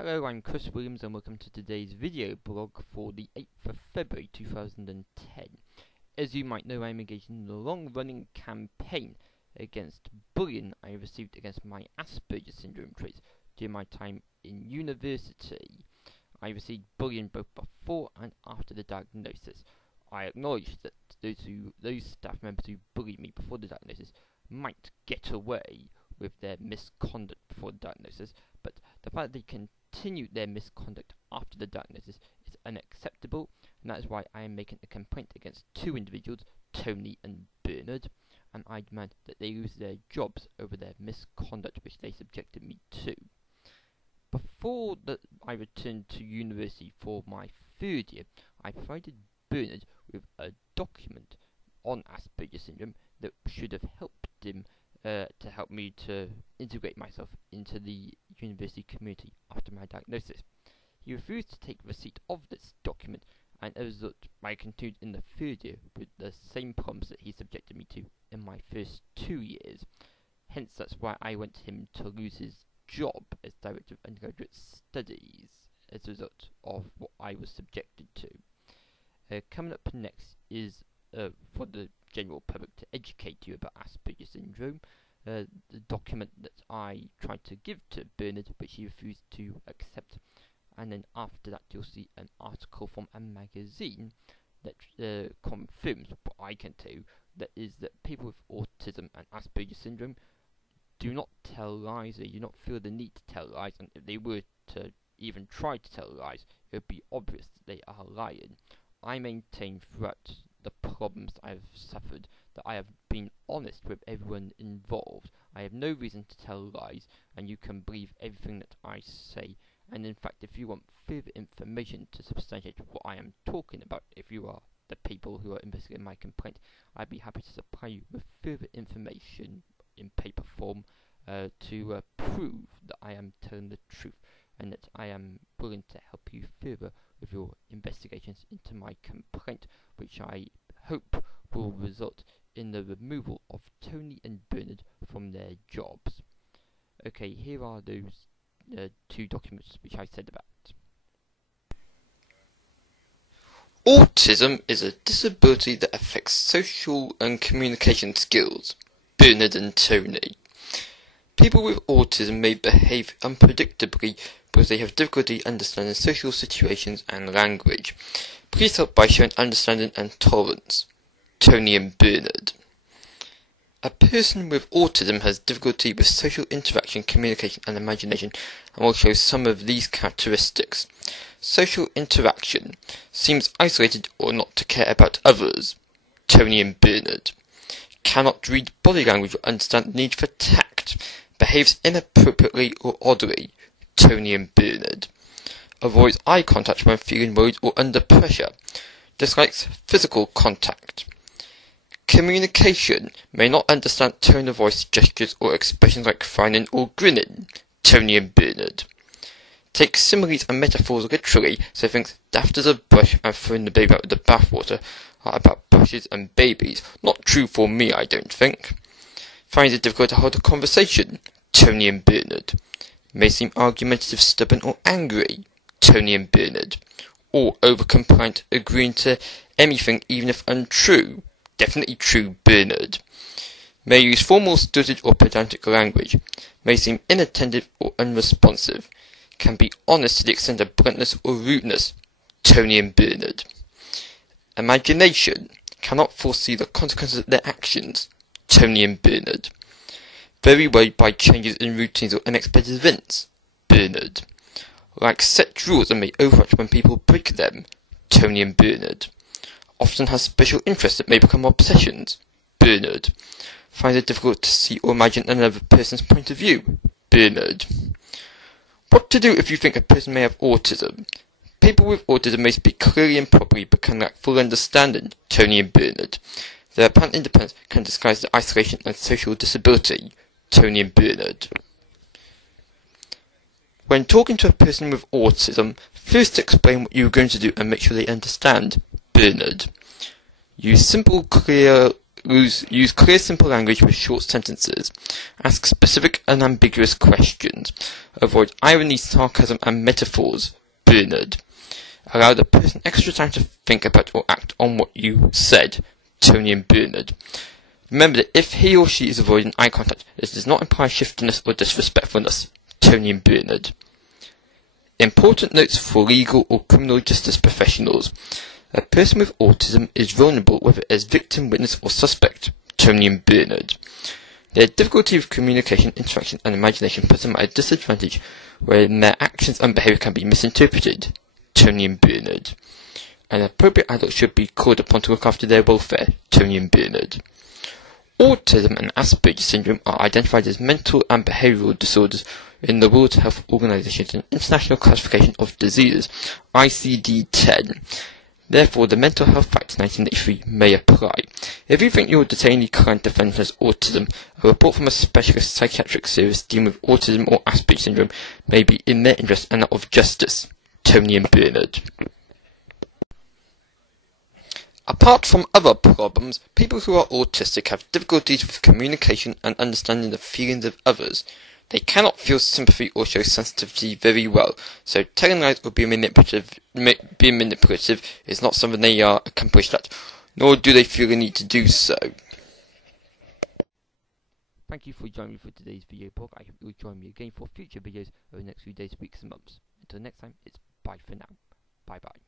Hello, I'm Chris Williams and welcome to today's video blog for the 8th of February 2010. As you might know, I'm engaged in a long-running campaign against bullying I received against my Asperger syndrome traits during my time in university. I received bullying both before and after the diagnosis. I acknowledge that those staff members who bullied me before the diagnosis might get away with their misconduct before the diagnosis, but the fact that they continued their misconduct after the diagnosis is unacceptable, and that is why I am making a complaint against two individuals, Tony and Bernard, and I demand that they lose their jobs over their misconduct which they subjected me to. Before I returned to university for my third year, I provided Bernard with a document on Asperger syndrome that should have helped him to help me to integrate myself into the university community after my diagnosis. He refused to take receipt of this document, and as a result, I continued in the third year with the same problems that he subjected me to in my first 2 years. Hence, that's why I want him to lose his job as Director of Undergraduate Studies as a result of what I was subjected to. Coming up next is for the general public to educate you about Asperger syndrome, the document that I tried to give to Bernard which he refused to accept, and then after that you'll see an article from a magazine that confirms what I can tell you, that is that people with autism and Asperger syndrome do not tell lies. They do not feel the need to tell lies, and if they were to even try to tell lies, it would be obvious that they are lying. I maintain throughout the problems I've suffered that I have been honest with everyone involved. I have no reason to tell lies, and you can believe everything that I say. And in fact, if you want further information to substantiate what I am talking about, if you are the people who are investigating my complaint, I'd be happy to supply you with further information in paper form to prove that I am telling the truth, and that I am willing to help you further with your investigations into my complaint, which I hope will result in the removal of Tony and Bernard from their jobs. Okay, here are those two documents which I said about. Autism is a disability that affects social and communication skills. Bernard and Tony. People with autism may behave unpredictably because they have difficulty understanding social situations and language. Please help by showing understanding and tolerance. Tony and Bernard. A person with autism has difficulty with social interaction, communication and imagination, and will show some of these characteristics. Social interaction. Seems isolated or not to care about others. Tony and Bernard. Cannot read body language or understand the need for tact. Behaves inappropriately or oddly. Tony and Bernard. Avoids eye contact when feeling worried or under pressure. Dislikes physical contact. Communication. May not understand tone of voice, gestures or expressions like frowning or grinning. Tony and Bernard. Takes similes and metaphors literally, so thinks daft as a brush and throwing the baby out with the bathwater are about brushes and babies. Not true for me, I don't think. Finds it difficult to hold a conversation. Tony and Bernard. May seem argumentative, stubborn or angry. Tony and Bernard. Or over-compliant, agreeing to anything even if untrue. Definitely true, Bernard. May use formal, stuttered or pedantic language. May seem inattentive or unresponsive. Can be honest to the extent of bluntness or rudeness. Tony and Bernard. Imagination. Cannot foresee the consequences of their actions. Tony and Bernard. Very worried by changes in routines or unexpected events. Bernard. Like set rules and may overreact when people break them. Tony and Bernard. Often has special interests that may become obsessions. Bernard. Finds it difficult to see or imagine another person's point of view. Bernard. What to do if you think a person may have autism? People with autism may speak clearly and properly but can lack full understanding. Tony and Bernard. Their apparent independence can disguise their isolation and social disability. Tony and Bernard. When talking to a person with autism, first explain what you are going to do and make sure they understand. Bernard. Use simple, clear Use clear, simple language with short sentences. Ask specific and ambiguous questions. Avoid irony, sarcasm, and metaphors. Bernard. Allow the person extra time to think about or act on what you said. Tony and Bernard. Remember that if he or she is avoiding eye contact, this does not imply shiftiness or disrespectfulness. Tony and Bernard. Important notes for legal or criminal justice professionals. A person with autism is vulnerable whether as victim, witness, or suspect. Tony and Bernard. Their difficulty with communication, interaction, and imagination puts them at a disadvantage when their actions and behaviour can be misinterpreted. Tony and Bernard. An appropriate adult should be called upon to look after their welfare. Tony and Bernard. Autism and Asperger syndrome are identified as mental and behavioural disorders in the World Health Organization's International Classification of Diseases, ICD-10. Therefore, the Mental Health Act 1983 may apply. If you think your detainee client defendant has autism, a report from a specialist psychiatric service dealing with autism or Asperger syndrome may be in their interest and that of justice. Tony and Bernard. Apart from other problems, people who are autistic have difficulties with communication and understanding the feelings of others. They cannot feel sympathy or show sensitivity very well, so telling lies or being manipulative is not something they are accomplished at, nor do they feel the need to do so. Thank you for joining me for today's video blog. I hope you'll join me again for future videos over the next few days, weeks and months. Until next time, it's bye for now. Bye bye.